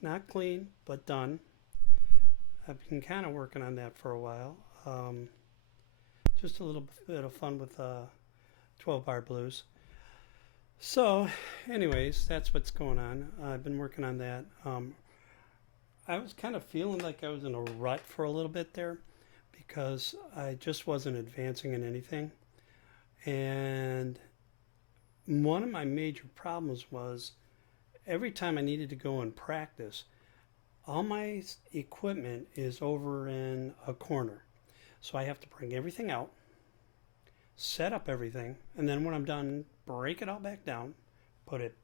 Not clean, but done. I've been kind of working on that for a while. Um, just a little bit of fun with 12 bar blues. So, anyways, that's what's going on. I've been working on that. I was kind of feeling like I was in a rut for a little bit there because I just wasn't advancing in anything. And one of my major problems was every time I needed to go and practice, all my equipment is over in a corner. So I have to bring everything out, set up everything, and then when I'm done, break it all back down, put it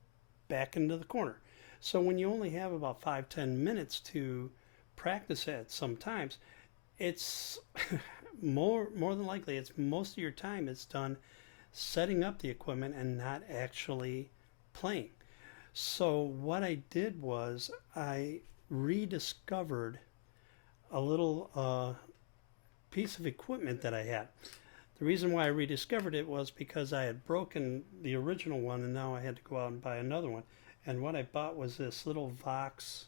back into the corner. So when you only have about 5-10 minutes to practice at sometimes, it's more than likely it's most of your time it's done setting up the equipment and not actually playing. So what I did was I rediscovered a little piece of equipment that I had. The reason why I rediscovered it was because I had broken the original one and now I had to go out and buy another one. And what I bought was this little Vox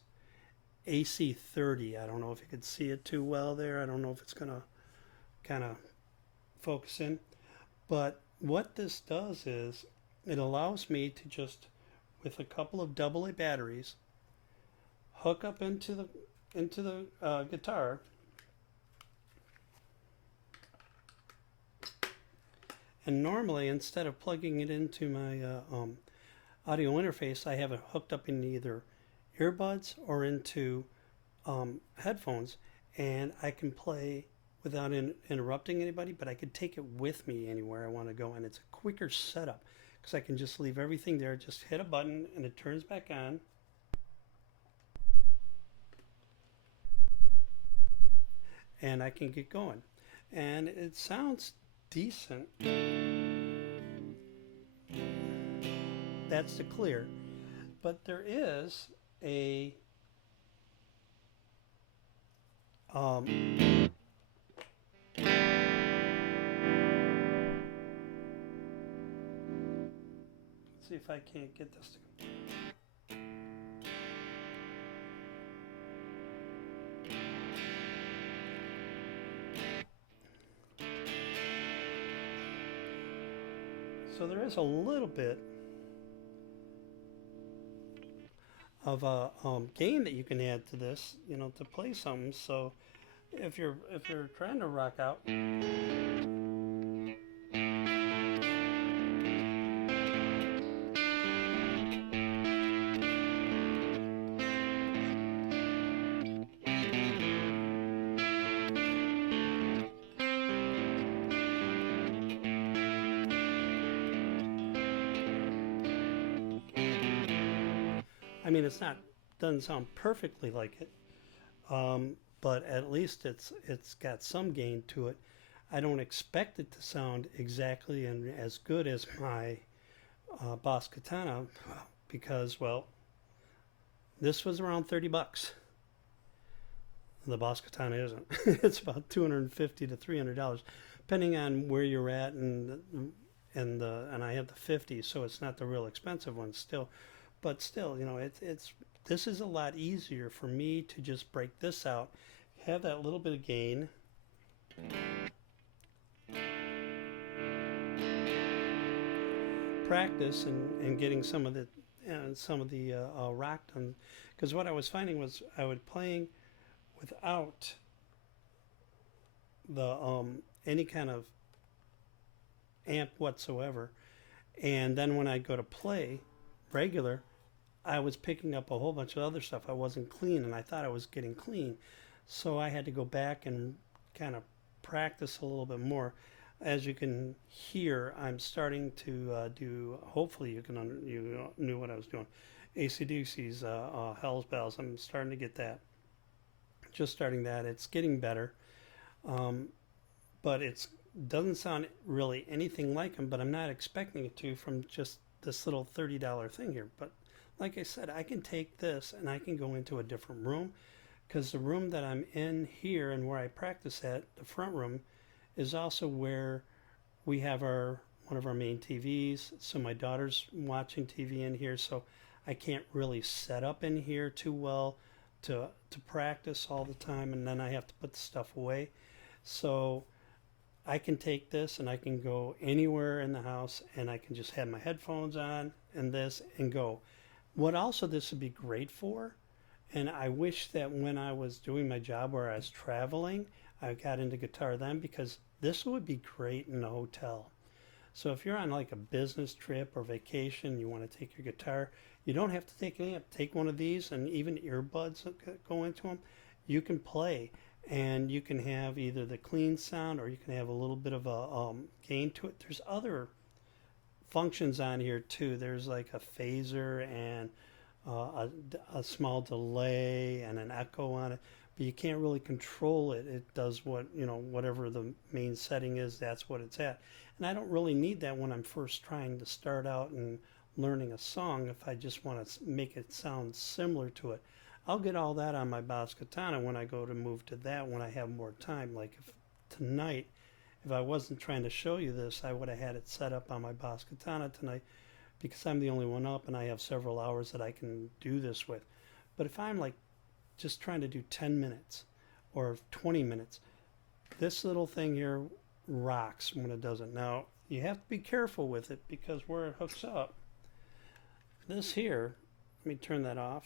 AC30. I don't know if you could see it too well there. I don't know if it's going to kind of focus in. But what this does is it allows me to just, with a couple of AA batteries, hook up into the guitar, and normally instead of plugging it into my audio interface, I have it hooked up in either earbuds or into headphones, and I can play without interrupting anybody. But I could take it with me anywhere I want to go, and it's a quicker setup because I can just leave everything there, just hit a button, and it turns back on, and I can get going. And it sounds decent. That's the clear. But there is a let's see if I can't get this to. So there is a little bit of a gain that you can add to this, to play something. So if you're trying to rock out, I mean, it's not doesn't sound perfectly like it, but at least it's got some gain to it. I don't expect it to sound exactly and as good as my Boss Katana because, well, this was around $30. The Boss Katana isn't. It's about $250 to $300, depending on where you're at, and I have the 50, so it's not the real expensive one still. But still, it's this is a lot easier for me to just break this out, have that little bit of gain, practice, and getting some of the rock done. Because what I was finding was I was playing without the any kind of amp whatsoever, and then when I go to play regular, I was picking up a whole bunch of other stuff. I wasn't clean, and I thought I was getting clean. So I had to go back and kind of practice a little bit more. As you can hear, I'm starting to do. Hopefully, you knew what I was doing. ACDC's Hell's Bells. I'm starting to get that. Just starting that. It's getting better, um, but it doesn't sound really anything like them. But I'm not expecting it to from just this little $30 thing here. But like I said, I can take this and I can go into a different room because the room that I'm in here and where I practice at, the front room, is also where we have our one of our main TVs. So my daughter's watching TV in here, so I can't really set up in here too well to practice all the time, and then I have to put the stuff away. So I can take this and I can go anywhere in the house, and I can just have my headphones on and this and go. What also this would be great for, and I wish that when I was doing my job where I was traveling, I got into guitar then, because this would be great in a hotel. So if you're on like a business trip or vacation, you want to take your guitar, you don't have to take an amp. Take one of these, and even earbuds that go into them. You can play, and you can have either the clean sound or you can have a little bit of a gain to it. There's other functions on here too. There's like a phaser and a small delay and an echo on it, but you can't really control it. It does what, whatever the main setting is, that's what it's at. And I don't really need that when I'm first trying to start out and learning a song. If I just want to make it sound similar to it, I'll get all that on my bass katana when I go to move to that when I have more time. Like if tonight, if I wasn't trying to show you this, I would have had it set up on my bass katana tonight, because I'm the only one up and I have several hours that I can do this with. But if I'm like just trying to do 10 minutes or 20 minutes, this little thing here rocks when it does it. Now, you have to be careful with it, because where it hooks up, this here, let me turn that off.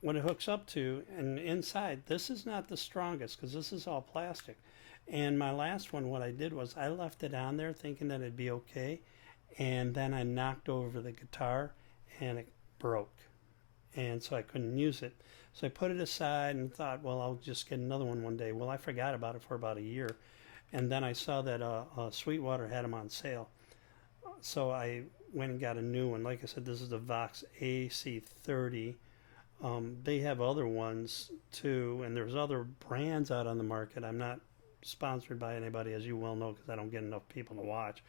When it hooks up to, and inside, this is not the strongest because this is all plastic. And my last one, what I did was I left it on there thinking that it'd be okay, and then I knocked over the guitar and it broke, and so I couldn't use it. So I put it aside and thought, well, I'll just get another one day. Well, I forgot about it for about a year, and then I saw that Sweetwater had them on sale, so I went and got a new one. Like I said, this is the Vox AC30. They have other ones too, and there's other brands out on the market. I'm not sponsored by anybody, as you well know, because I don't get enough people to watch.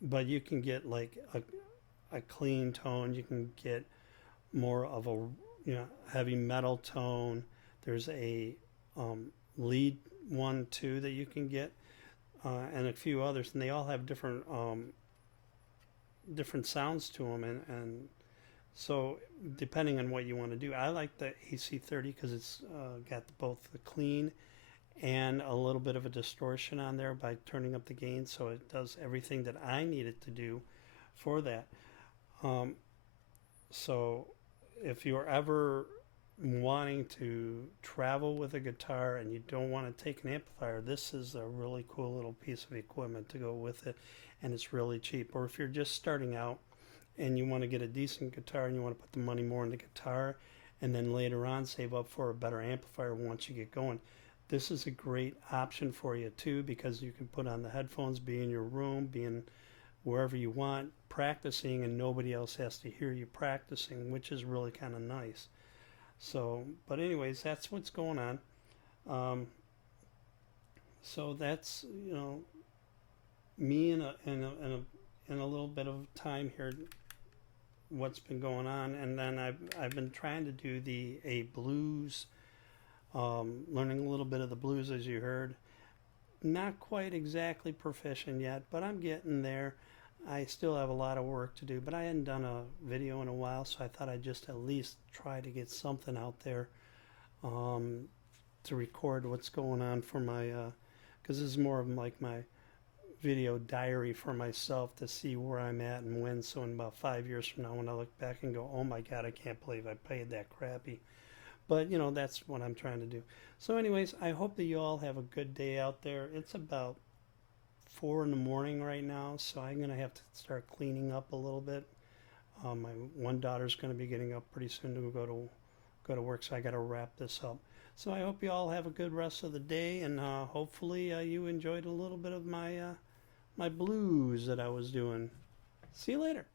But you can get like a clean tone. You can get more of a heavy metal tone. There's a lead one too that you can get, and a few others, and they all have different sounds to them, and so depending on what you want to do. I like the AC30 because it's got both the clean and a little bit of a distortion on there by turning up the gain, so it does everything that I need it to do for that. So if you're ever wanting to travel with a guitar and you don't want to take an amplifier, this is a really cool little piece of equipment to go with it, and it's really cheap. Or if you're just starting out and you want to get a decent guitar and you want to put the money more in the guitar and then later on save up for a better amplifier once you get going, this is a great option for you too, because you can put on the headphones, be in your room, be in wherever you want, practicing, and nobody else has to hear you practicing, which is really kind of nice. So, but anyways, that's what's going on. So that's, me in a little bit of time here, what's been going on. And then I've been trying to do a blues, learning a little bit of the blues, as you heard. Not quite exactly proficient yet, but I'm getting there. I still have a lot of work to do, but I hadn't done a video in a while, so I thought I'd just at least try to get something out there to record what's going on for my, because this is more of like my video diary for myself to see where I'm at and when. So in about 5 years from now, when I look back and go, oh my God, I can't believe I played that crappy. But, that's what I'm trying to do. So anyways, I hope that you all have a good day out there. It's about 4 in the morning right now, so I'm going to have to start cleaning up a little bit. My one daughter's going to be getting up pretty soon to go to work, so I got to wrap this up. So I hope you all have a good rest of the day, and hopefully you enjoyed a little bit of my my blues that I was doing. See you later.